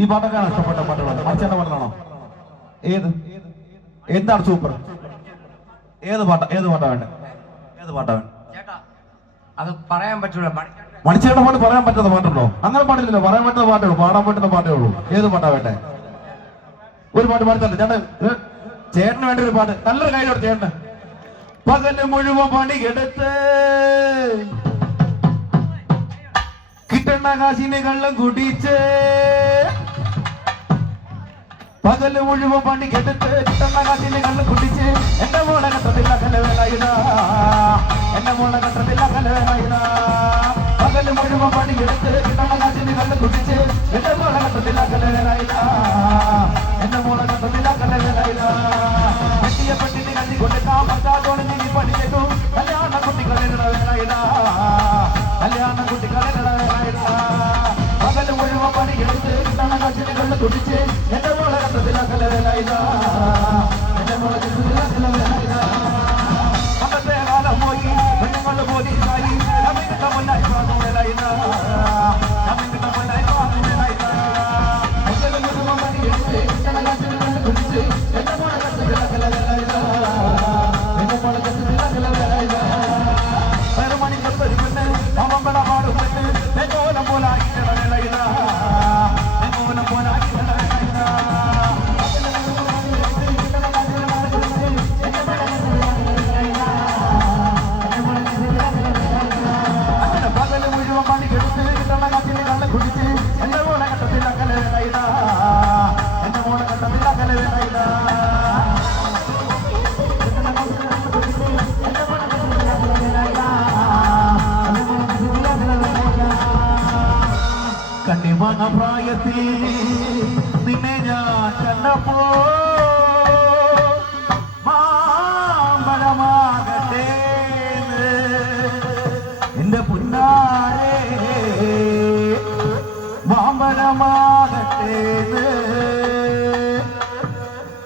ഈ പാട്ടൊക്കെയാണ് ഇഷ്ടപ്പെട്ട പാട്ടുള്ളത്. മറിച്ചേട്ട പാട്ടാണോ? എന്താണ് സൂപ്പർ? ഏത് പാട്ടാ വേണ്ടത്? ഏത് പാട്ടാ വേണ്ടത്? അത് പറയാൻ പറ്റൂല. മണിച്ചേട്ടൻ പാട്ട് പറയാൻ പറ്റുന്ന പാട്ടുണ്ടോ? അങ്ങനെ പാടില്ലല്ലോ. പറയാൻ പറ്റുന്ന പാട്ടേ ഉള്ളൂ, പാടാൻ പറ്റുന്ന പാട്ടേ ഉള്ളൂ. ഏത് പാട്ടാ വേണ്ടേ? ഒരു പാട്ട് പാടിത്തന്നെ ചേട്ടൻ. ചേട്ടന് വേണ്ട ഒരു പാട്ട്. നല്ലൊരു കാര്യം ചേട്ടന്. പകല് മുഴുവൻ പണിയെടുത്ത് കിട്ടണ കാശിനെ കള്ളം കുടിച്ച്, പകല് മുഴുവൻ പണിക്കെടുത്ത് കിട്ടണ കാശിനെ കള്ളം കുടിച്ച്, എന്റെ മോളെ കട്ടത്തില്ല കലവേലായിടാ, എന്റെ മോളെ കട്ടത്തില്ല കലവേലായിടാ. പകല് മുഴുവൻ പണിയെടുത്ത് കിട്ടണ കാശിനെ കള്ളം കുടിച്ച്, എന്റെ മോളെ കട്ടത്തില്ല കലവേലായിടാ, എന്റെ മോളെ കട്ടത്തില്ല കലവേലായിടാ. കെട്ടിയ പെട്ടിന് കണ്ടി കൊടുക്കാം പറ്റാത്തോടെ നീ പഠിച്ചു, കല്യാണ കുട്ടികളെ വേലായിടാ, കല്യാണ കുട്ടികളെ വേലായിടാ. പകല് മുഴുവൻ പണിയെടുത്ത് കിട്ടണ കാശിനെ കള്ളം കുടിച്ച്, എന്റെ മോളെ കട്ടത്തില്ല കലവേലായിടാ, എന്റെ മോളെ കട്ടത്തില്ല കലവേലായിടാ. പണ്ടത്തെ കാലം പോയി പെണ്ണുങ്ങൾ പോലീസായി, നമ്മിട്ട മുന്നായി വേലായിടാ, നമ്മിട്ട മുന്നായി വേലായിടാ. പകല് മുഴുവൻ പണിയെടുത്ത് കിട്ടണ കാശിനെ കള്ളം കുടിച്ച്, എന്റെ മോളെ കട്ടത്തില്ല കലവേലായിടാ, എന്റെ മോളെ കട്ടത്തില്ല കലവേലായിടാ. ഒരു മണിക്കൊരു പെണ്ണ് അവമ്പട പാടുപെട്ട് നെങ്കോലം പോലായി വേലായിടാ, നെങ്കോലം പോലായി വേലായിടാ. അങ്ങനെ പകല് മുഴുവൻ പണിക്കെടുത്ത് കിട്ടണ കാശിനെ കള്ളം കുടിച്ച്, എന്റെ മോളെ കട്ടത്തില്ല കലവേലായിടാ, എന്റെ മോളെ കട്ടത്തില്ല കലവേലായിടാ. കണ്ണിമണ പ്രായത്തിൽ നിന്നെ ഞാൻ കണ്ടപ്പോ മാമ്പഴമാകട്ടെ എന്റെ പുന്നാരെ, മാമ്പഴമാകട്ടെ.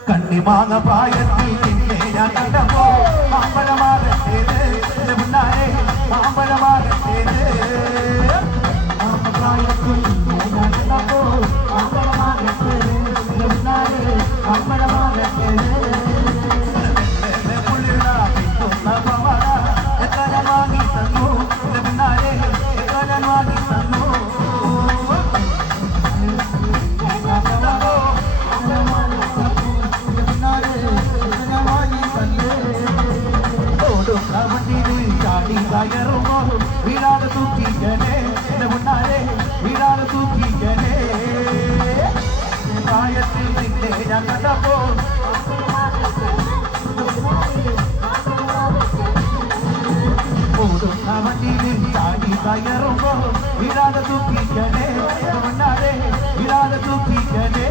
കണ്ണിമാങ്ങ പ്രായത്തിൽ നിന്നെ ഞാൻ കണ്ടപ്പോ മാമ്പഴമാകട്ടെ എന്റെ പുന്നാരെ, മാമ്പഴമാകട്ടെ. വീടാതെ തൂക്കിക്കനെ എന്റെ മുന്നാരെ, വീടാതെ തൂക്കിക്കനെ. പ്രായത്തിൽ നിന്നെ ഞാൻ കണ്ടപ്പോ ഓടുന്ന വണ്ടിയിൽ ചാടി കയറുമ്പോ വീടാതെ തൂക്കിക്കനെ എന്റെ മുന്നാരെ, വീടാതെ തൂക്കിക്കനെ.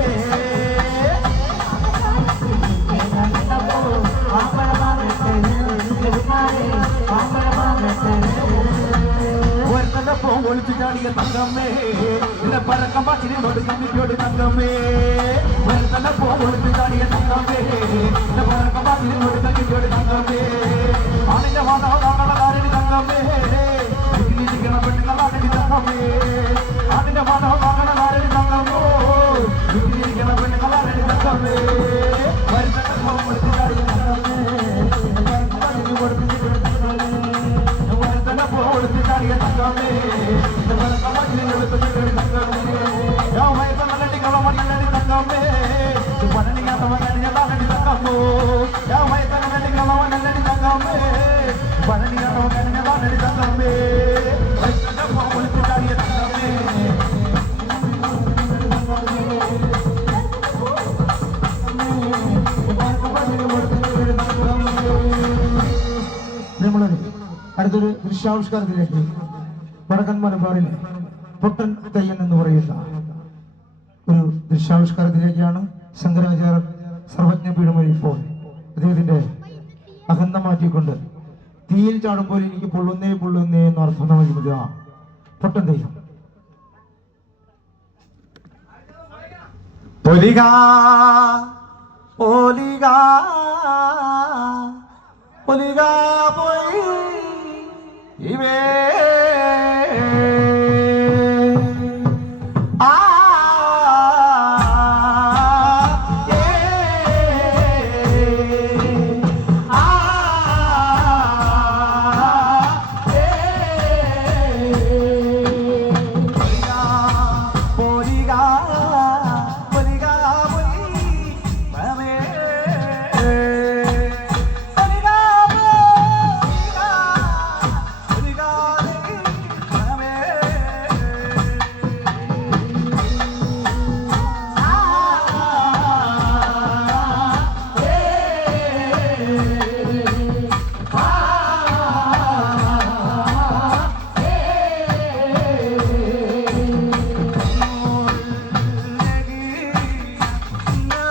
ഒരപ്പോ ഒളിച്ചു ചാടിയ തങ്കമ്മേ, എന്നെ പറക്കം പാച്ചിനോട് കമ്മിക്കോട് തങ്കമ്മേ. ഒരപ്പോ ഒളിച്ചു ചാടിയ തങ്കമ്മേ, എന്നെ പറക്കം പാച്ചിനോട് കമ്മിക്കോട് തങ്കമ്മേ. ആണിന്റെ മാതാവാണി തങ്കമ്മേ, വീട്ടിലിരിക്കണ പെണ്ണുങ്ങളാണി തങ്കമ്മേ. ആണിന്റെ മാതാവാണി തങ്കമ്മോ, വീട്ടിലിരിക്കണ പെണ്ണുങ്ങളാണി തങ്കമ്മേ. ഒരപ്പോ ഒളിച്ചു ചാടിയ തങ്കമ്മേ, ഒളിച്ചു ചാടിയ തങ്കമ്മേ, അടുത്തൊരു ദൃശ്യാവിഷ്കാരത്തിലേക്ക് വടക്കൻ മലബാറിലെ പൊട്ടൻ തെയ്യൻ എന്ന് പറയുന്ന ഒരു ദൃശ്യാവിഷ്കാരത്തിലേക്കാണ് ശങ്കരാചാര്യ സർവജ്ഞ പീഠം വഴി ഇപ്പോൾ അദ്ദേഹത്തിന്റെ അഹന്ത മാറ്റിക്കൊണ്ട് തീയിൽ ചാടുമ്പോൾ എനിക്ക് പൊള്ളുന്നേ പൊള്ളുന്നേ എന്ന് അർത്ഥം നൽകുന്നത് പൊട്ടൻ തെയ്യം. പൊലിക പൊലിക പൊലിക പോയി ഇവേ